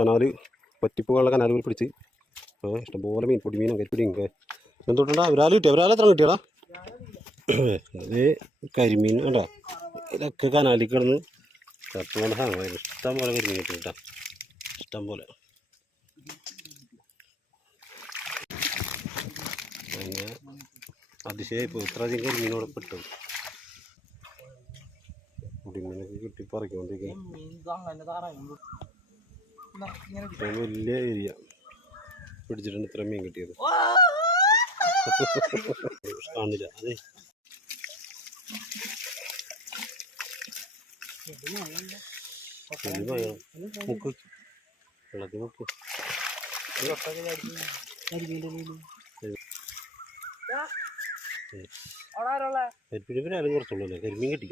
Canal പറ്റിപ്പുകളുടെ കനാലുകൾ പിടിച്ച് ഇഷ്ടംപോലെ മീൻ പൊടിമീനും കരിപ്പിടിയും എന്തൊട്ടാ വിരാല് കിട്ടിയ വിരാലെത്ര കിട്ടിയടാ? അത് കരിമീൻ കേട്ടോ. ഇതൊക്കെ കനാലിൽ കിടന്ന് കത്തുകൊണ്ട് ഹാങ്ങായിരുന്നു. ഇഷ്ടം പോലെ കരിമീൻ കിട്ടി കേട്ടോ, ഇഷ്ടം പോലെ. അങ്ങനെ അതിശയായിപ്പോൾ ഇത്രയധികം കരിമീനോടെ പെട്ടു. പൊടിമീനൊക്കെ കിട്ടി പറിക്കൊണ്ടിരിക്കും. വലിയ ഏരിയ പിടിച്ചിട്ടുണ്ട് ഇത്ര മീൻ കിട്ടിയത്. കാണില്ല അതെ. മുക്ക് വെള്ളത്തിൽ മുക്ക്. കരിപ്പിടി ആരും കുറച്ചുള്ളൂ അല്ലേ? കരിമീൻ കിട്ടി.